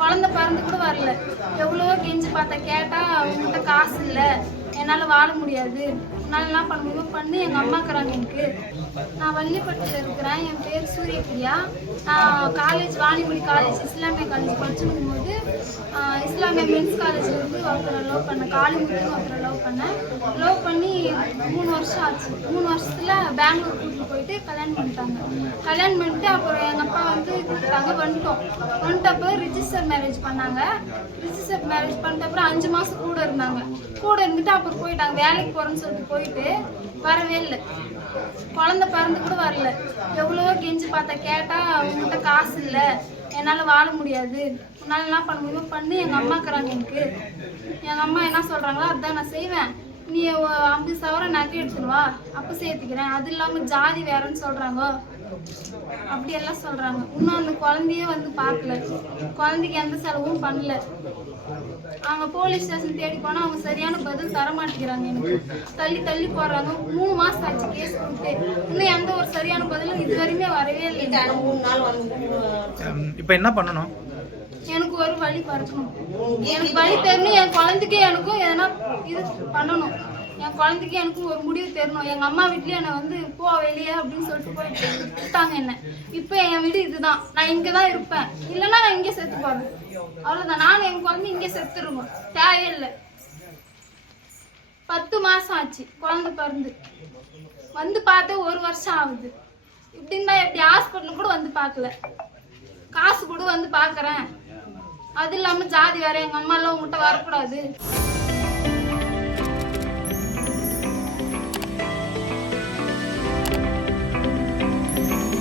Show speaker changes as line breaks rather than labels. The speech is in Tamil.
குழந்தை பிறந்து கூட வரல. எவ்வளவோ கெஞ்சி பார்த்தா கேட்டா அவங்ககிட்ட காசு இல்லை. என்னால் வாழ முடியாது. என்னால் என்ன பண்ண முடியுமோ பண்ணு. எங்கள் அம்மா இருக்கிறாங்க எனக்கு. நான் வள்ளிப்பட்டில் இருக்கிறேன். என் பேர் சூரியபிரியா நான் காலேஜ் வாணிமொழி காலேஜ் இஸ்லாமிய காலேஜ் படிச்சுருக்கும் போது இஸ்லாமிய மென்ஸ் காலேஜில் இருந்து ஒருத்தரை லவ் பண்ணேன். காளிமுத்துன்னு ஒருத்தரை லவ் பண்ணேன். லவ் பண்ணி மூணு வருஷம் ஆச்சு. மூணு வருஷத்தில் பெங்களூர் கூட்டிட்டு போயிட்டு கல்யாணம் பண்ணிட்டாங்க. கல்யாணம் பண்ணிட்டு அப்புறம் எங்கள் அப்பா வந்து கூப்பிட்டாங்க வந்துட்டோம். வந்துட்டப்போ ரிஜிஸ்டர் மேரேஜ் பண்ணாங்க. ரிஜிஸ்டர் மேரேஜ் பண்ணிட்ட அப்புறம் அஞ்சு மாதம் கூட இருந்தாங்க. கூட இருந்துட்டு அப்புறம் போயிட்டாங்க வேலைக்கு போகிறேன்னு சொல்லிட்டு போயிட்டு வரவே இல்லை. குழந்தை பிறந்து கூட வரல. எவ்வளவோ கெஞ்சி பார்த்தா கேட்டா அவங்ககிட்ட காசு இல்லை. என்னால் வாழ முடியாது. உன்னால் என்ன பண்ண முடியுமோ பண்ணி. எங்கள் அம்மா இருக்கிறாங்க எனக்கு. எங்கள் அம்மா என்ன சொல்கிறாங்களோ அதான் நான் செய்வேன். நீ ஐம்பது சவரம் நகை எடுத்துன்னு வா. அப்போ சேர்த்துக்கிறேன். அது இல்லாமல் ஜாதி வேறன்னு சொல்கிறாங்க அப்படியெல்லாம் சொல்கிறாங்க இன்னும் அந்த குழந்தையே வந்து பார்க்கல. குழந்தைக்கு எந்த செலவும் பண்ணல. அவங்க போலீஸ் ஸ்டேஷன் தேடி போனால் அவங்க சரியான பதில் தர மாட்டேங்கிறாங்க எனக்கு. தள்ளி தள்ளி போடுறாங்க. மூணு மாதம் ஆச்சு கேஸ் கொடுத்து. இன்னும் எந்த ஒரு சரியான பதிலும் இது வரையுமே வரவே இல்லை.
இப்போ என்ன பண்ணணும்?
எனக்கு ஒரு வழி பறக்கணும் எனக்கு வழி தெரியணும் என் குழந்தைக்கு எனக்கும் எதனா இது பண்ணணும். என் குழந்தைக்கு எனக்கும் ஒரு முடிவு தெரியணும் எங்க அம்மா வீட்லயே என்னை வந்து போ வெளியே அப்படின்னு சொல்லிட்டு போயிட்டு விட்டாங்க என்ன. இப்போ என் வீடு இதுதான். நான் இங்கே தான் இருப்பேன். இல்லைன்னா நான் இங்கே செத்து போறேன் அவ்வளோதான் நானும் என் குழந்தை இங்கே செத்துருவோம். தேவையில்லை. பத்து மாசம் ஆச்சு. குழந்தை பிறந்து. வந்து பார்த்து ஒரு வருஷம் ஆகுது. இப்படின்னா எப்படி ஹாஸ்பிட்டல் கூட வந்து பார்க்கல. காசு கூட வந்து பார்க்குறேன். அது இல்லாம ஜாதி வேற எங்க அம்மா எல்லாம் உங்ககிட்ட வரக்கூடாது.